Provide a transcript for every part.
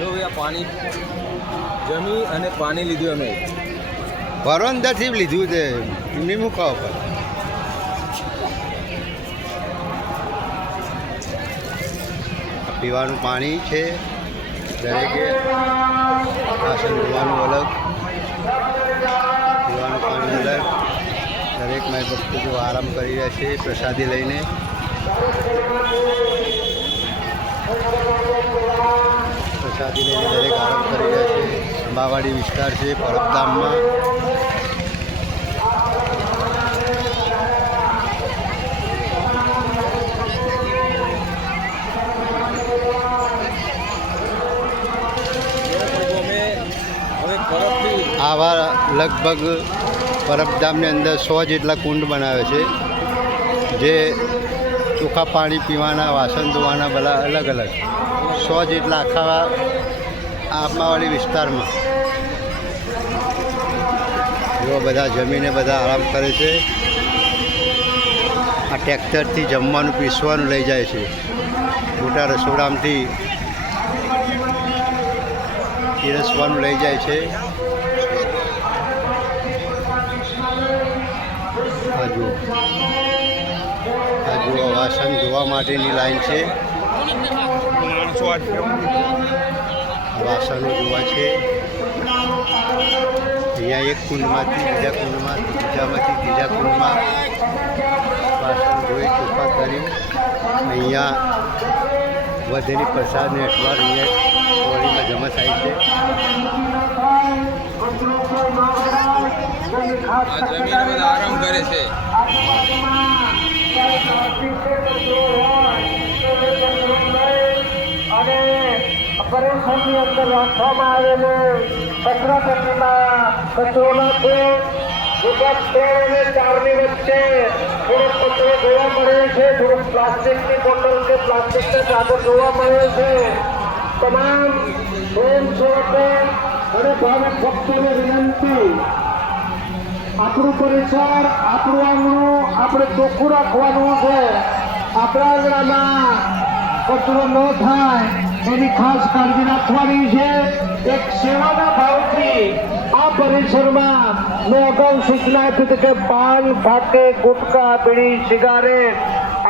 જો આ પાણી જમી અને પાણી લીધું અમે અંદરથી લીધું છે એમની મૂકવા ઉપર પીવાનું પાણી છે દરેકે વાસણ ધોવાનું અલગ પીવાનું પાણી અલગ દરેક માય ભક્તો જો આરામ કરી રહ્યા છે પ્રસાદી લઈને પ્રસાદી લઈને દરેક આરામ કરી રહ્યા છે અંબાવાડી વિસ્તાર છે પરબધામમાં આવા લગભગ પરબધામની અંદર 100 જેટલા કુંડ બનાવે છે જે ચોખ્ખા પાણી પીવાના વાસણ ધોવાના બધા અલગ અલગ 100 જેટલા આખા આંબાવાડી વિસ્તારમાં જો બધા જમીને બધા આરામ કરે છે આ ટ્રેક્ટરથી જમવાનું પીસવાનું લઈ જાય છે મોટા રસોડામાંથી પીરસવાનું લઈ જાય છે આ જુઓ વાસણ ધોવા માટેની લાઈન છે વાસણો ધોવા છે અહીંયા એક કુંડમાંથી બીજા કુંડમાં બીજામાંથી ત્રીજા કુંડમાં વાસણ ધોઈ ચોખ્ખા કરી અહીંયા વધેલી પ્રસાદને અઠવાડ અહીંયા હોળીમાં જમા થાય છે જમીન બધા આરામ કરે છે અને પરેશાની અંદર રાખવામાં આવેલું કચરા પેટીમાં કચરો નાખે જેટલા 3 અને 4ની વચ્ચે થોડોક કચરો જોવા મળે છે થોડુંક પ્લાસ્ટિકની બોટલ કે પ્લાસ્ટિકના ચાદર જોવા મળે છે તમામ સ્વયંસેવકો અને ભાવિક ભક્તોને વિનંતી આપણું પરિસર આપણું આંગણું આપણે ચોખ્ખું રાખવાનું છે આપણા આંગણામાં કચરો ન થાય એની ખાસ કાળજી રાખવાની છે એક સેવાના ભાવથી આ પરિસરમાં મેં અગાઉ સૂચના આપી હતી કે પાન ફાટે ગુટકા બીડી સિગારેટ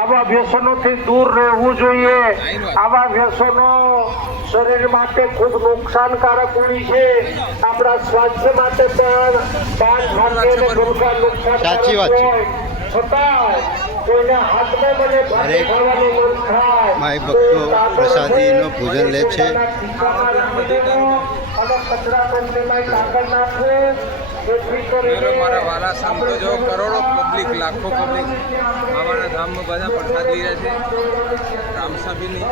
આવા વ્યસનોથી દૂર રહેવું જોઈએ આવા વ્યસનો શરીર માટે ખૂબ નુકસાનકારક હોય છે આપણા સ્વાસ્થ્ય માટે પણ પાન ફાટે અને ગુટકા સાચી વાત છે છતાં કોઈના હાથમાં મને ભાજી ખાવાનું મન થાય માય ભક્તો પ્રસાદીનો પૂજન લે છે અને કચરા પેટીમાં કાગળ નાખે મારા વાલા સંતો જો કરોડો પબ્લિક લાખો પબ્લિક બાબાના ધામમાં બધા પ્રસાદ લઈ રહ્યા છે રામસાબીની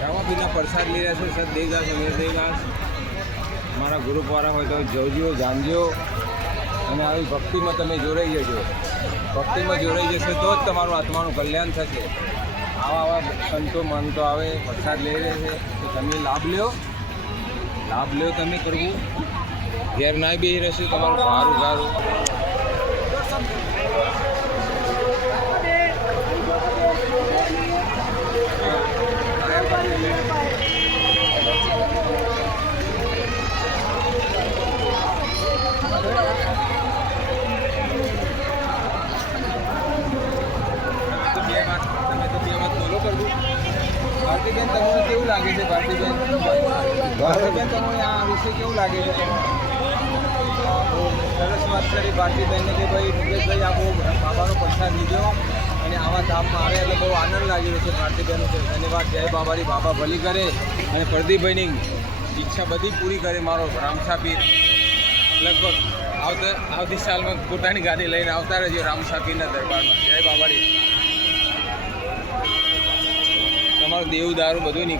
રામાબીના પ્રસાદ લઈ રહ્યા છે સર દેવદાસ અમીર દેવદાસ મારા ગ્રુપ વાળા હોય તો જોજો જાણજો અને આવી ભક્તિમાં તમે જોડાઈ જજો ભક્તિમાં જોડાઈ જશે તો જ તમારું આત્માનું કલ્યાણ થશે આવા સંતો મહંતો આવે પ્રસાદ લઈ રહે છે તો તમે લાભ લ્યો તમે કરવું ઘેર ના બેસી રહેશે તમારું સારું સારું ભારતીબેન તમને કેવું લાગે છે ભારતીબેન તમને આ વિશે કેવું લાગે છે સરસ વાત કરી ભારતીબેનને કે ભાઈ મુકેશભાઈ આ બહુ બાબાનો પ્રસાદ લીધો અને આવા ધામમાં આવે એટલે બહુ આનંદ લાગી રહ્યો છે ભારતીબેનનો ધન્યવાદ જય બાબારી બાબા ભલી કરે અને પ્રદીપભાઈની ઈચ્છા બધી પૂરી કરે મારો રામસાપીર લગભગ આવતી સાલમાં પોતાની ગાડી લઈને આવતા રહેજો રામસાપીરના દરબારમાં જય બાબારી તમારું દેવું દારૂ બધું